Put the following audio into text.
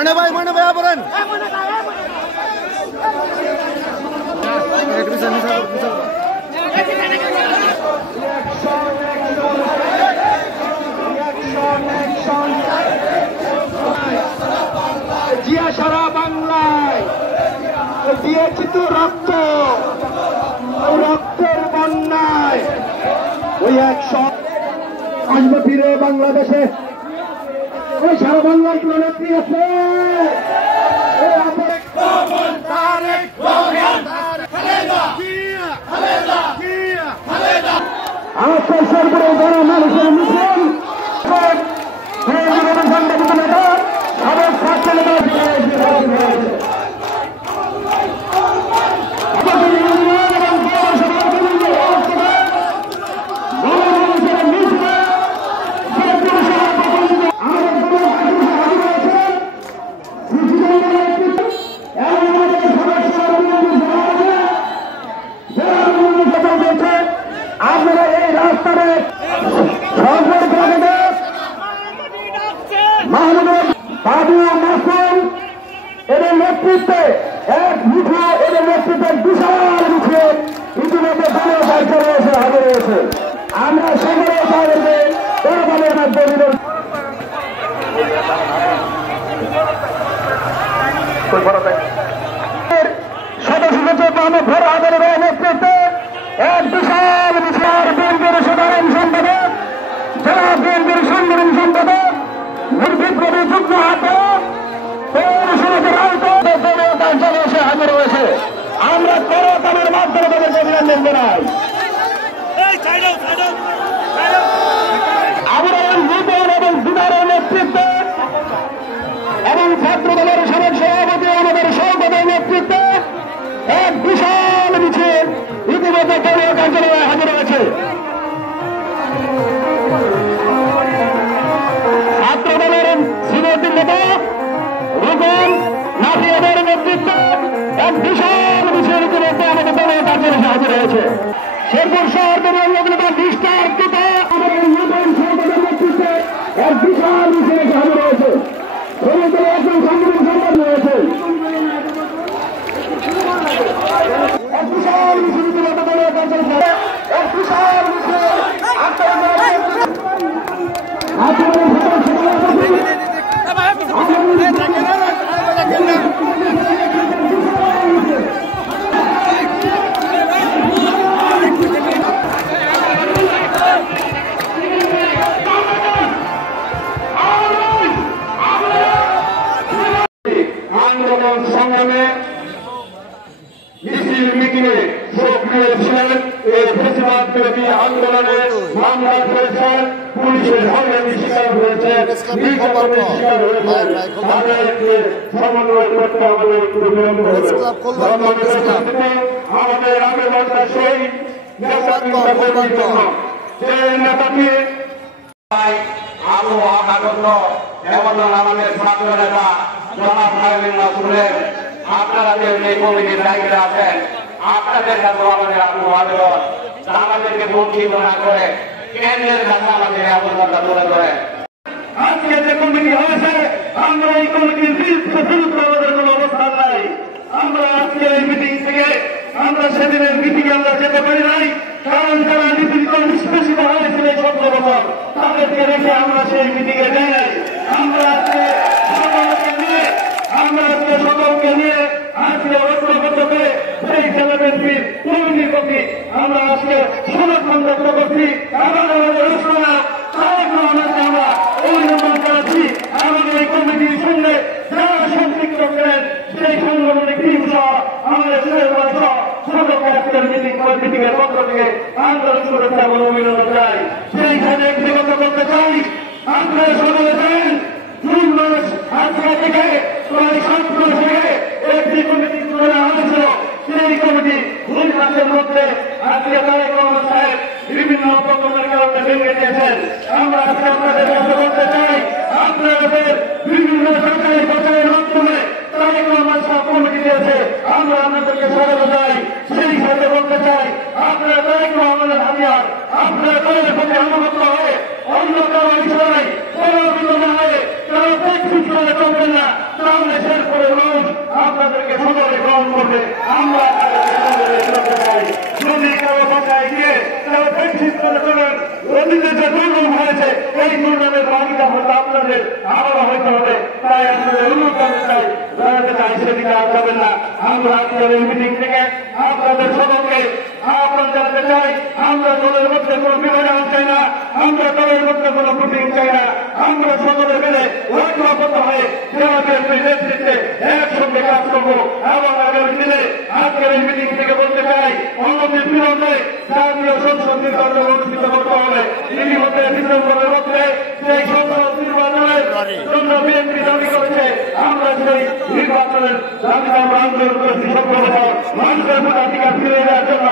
মনে ভাই বলেন জিয়া সারা বাংলায় দিয়েছি তো রক্ত, রক্তের বন্যায় ওই 100 আসবে ফিরে বাংলাদেশে। ওই সারা বাংলায় কোন নেত্রী আছে? আজকের সরকারে যারা মানুষের মিছিল আপনারা এই রাস্তাতে বাবু মাসুম এদের নেতৃত্বে এক মিঠু এদের নেতৃত্বে বিশাল মিছিল ইতিমধ্যে দলীয় কার্যালয়ে এসে হাজির হয়েছে। আমরা সকলে তাদেরকে দলের মাধ্যমে সদস্য সচিব মোহাম্মদ ফরহাদের নেতৃত্বে এক বিশাল মিছিল বিএনপির সাধারণ সম্পাদক জেলা বিএনপির সাধারণ সম্পাদক বিপ্লবী যুগ্ম আহ্বায়ক পৌরসভার আওতায় দলীয় কার্যালয়ে এসে হাজির হয়েছে। আমরা করতালের মাধ্যমে তাদেরকে অভিনন্দন জানাই। আমরা নূতন এবং দিদারের নেতৃত্বে এবং ছাত্র দলের সাবেক সভাপতি আমাদের সভাপতির নেতৃত্বে এক বিশাল মিছিল ইতিমধ্যে দলীয় কার্যালয়ে হাজির হয়েছে। ছাত্র দলের সিনিয়র নেতা রুকন নাফিয়াদের নেতৃত্বে এক বিশাল মিছিল ইতিমধ্যে আমাদের দলীয় কার্যালয়ে হাজির হয়েছে। শেরপুর শহর দলীয় নেতা নিষ্ঠার পিতা আমাদের নতুন সভাপতির নেতৃত্বে এক বিশাল মিছিল হাজির হয়েছে। একজন সাংগঠনিক সম্পাদক রয়েছে। এক বিশাল মিছিল ইতিমধ্যে দলীয় কার্যালয়ে এক বিশাল মিছিল আন্দোলন সংগ্রামে মিছিল মিটিংয়ে সক্রিয় ছিলেন। এই প্রতিবাদ বিরোধী আন্দোলনে মামলা করেছেন, পুলিশের হামলার শিকার হয়েছে, নির্যাতনের শিকার হয়েছে। তাদেরকে সমন্বয় করতে আমাদের একটু বিলম্ব হবে। আমাদের আবেদনটা সেই নেতাকর্মীদের জন্য, যে নেতাকে আবহাওয়া কাগজ এবং আমাদের ছাত্র নেতা জনাব ফারুক নাসুরের আপনারা যে কমিটির দায়িত্বে আছেন, আপনাদের কাছে আমাদের আবেদন, আমাদেরকে বঞ্চিত না করে কেন্দ্রের কাছে আমাদের আবেদনটা তুলে ধরে। আজকে যে কমিটি হয়েছে, আমরা এই কমিটির বিরুদ্ধে আমাদের কোন অবস্থান নাই। আমরা আজকে এই মিটিং থেকে আমরা সেদিনের মিটিংয়ে আমরা যেতে পারি নাই, কারণ যারা নীতিগত নিষ্পেষিত হয়েছিল এই 17 বছর তাদেরকে রেখে আমরা সেই মিটিংয়ে যাই নাই। আমরা আজকে সকলকে নিয়ে আজকে ঐক্যবদ্ধ করে সেই জেলাদের কমিটির প্রতি আমরা আজকে সমর্থন ব্যক্ত করছি। আমাদের আমরা অভিনন্দন জানাচ্ছি। আমাদের এই কমিটির সঙ্গে যারা সম্পৃক্ত করেন সেই সাংগঠনিক টিম সহ আমাদের সকলকে আজকের মিটিং এর পক্ষ থেকে আন্দোলন শুভেচ্ছা এবং অভিনন্দন চাই। সেইখানে ব্যক্তিগত করতে চাই, আপনারা সকলে চান জুন মাস আজকে থেকে প্রায় 7 মাস থেকে একটি কমিটি করা হয়েছিল। সেই কমিটি 2 মাসের মধ্যে আজকে তারেক রহমান সাহেব বিভিন্ন অপকর্মের কারণে ভেঙে দিয়েছেন। আমরা আজকে আপনাদের কাছে বলতে চাই, আপনাদের বিভিন্ন সরকারি প্রচারের মাধ্যমে তারেক রহমান সাহেব কমিটি দিয়েছে, আমরা আপনাদেরকে স্বাগত জানাই। সেই সাথে বলতে চাই, আপনারা তারেক রহমানের হাতিয়ার, আপনারা তাদের প্রতি অনুগত হয়ে অন্য কারো ইচ্ছা নাই প্রভাবিত না হয়ে কারো চলবেন না। আপনারা চলেন অতীতে যে দুর্গম হয়েছে এই দুর্গমের মালিকা হয়তো আপনাদের আবারও হইতে হবে। তাই আপনাদের অনুরোধ করতে চাই, জানাতে চাই সেদিকে আর যাবেন না। আমরা আপনাদের এই মিটিং থেকে আপনাদের সকলকে আহ্বান জানাতে চাই, আমরা দলের মধ্যে কোনো বিভাজন চাই না, আমরা দলের মধ্যে কোনো মিটিং চাই না। আমরা সকলে মিলে ঐক্যবদ্ধ হয়ে জেলাদের নেতৃত্বে একসঙ্গে কাজ করবো এবং আগামী দিনে আজকের এই মিটিং থেকে বলতে চাই অন্যদের বিরুদ্ধে জাতীয় সংসদ নির্বাচন অনুষ্ঠিত করতে হবে। ইতিমধ্যে ডিসেম্বরের মধ্যে সেই সংসদ নির্বাচনের জন্য বিএনপি দাবি করেছে। আমরা সেই নির্বাচনের দাবি আমরা আন্দোলন করেছি সভ্য মানুষের ভোটাধিকার ফিরে দেওয়ার জন্য